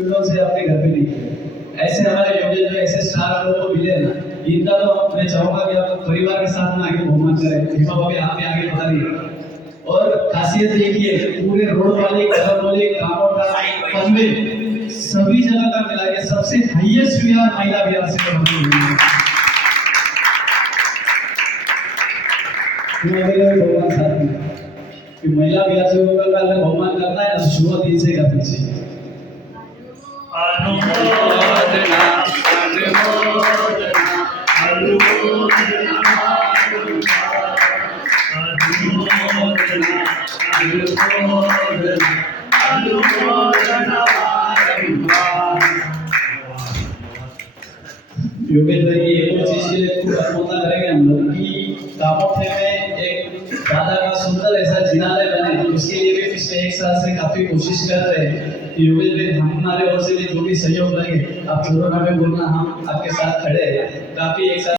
क्यों से अपने घर पे नहीं। ऐसे हमारे योगेश जो ऐसे स्टार लोगों को मिले ना, इनका तो मैं चाहूंगा कि आप परिवार के साथ में आगे बहुमान करें। भीमा भाभी आप भी आगे बढ़ा रही है। और खासियत देखिए पूरे रोड वाले कलर वाले कामोटा पनवे सभी जगह का मिला के सबसे हाईएस्ट बिहार महिला बिहार से भगवान साथ में कि महिला बिहार से अगर बहुमान करना है तो शुरुआत इनसे करनी चाहिए। अनुमोदना योगेश भाई एक चीज के लिए खूब अनुमोदन करेंगे हम लोग कि कामोठे में एक दादा का सुंदर ऐसा जिनालय बने, उसके लिए भी पिछले 1 साल से काफी कोशिश कर रहे हैं। योगेश भाई हमारे ओर से भी जो भी सहयोग लगे आप कोरोना में बोलना, हम आपके साथ खड़े हैं। काफी एक साथ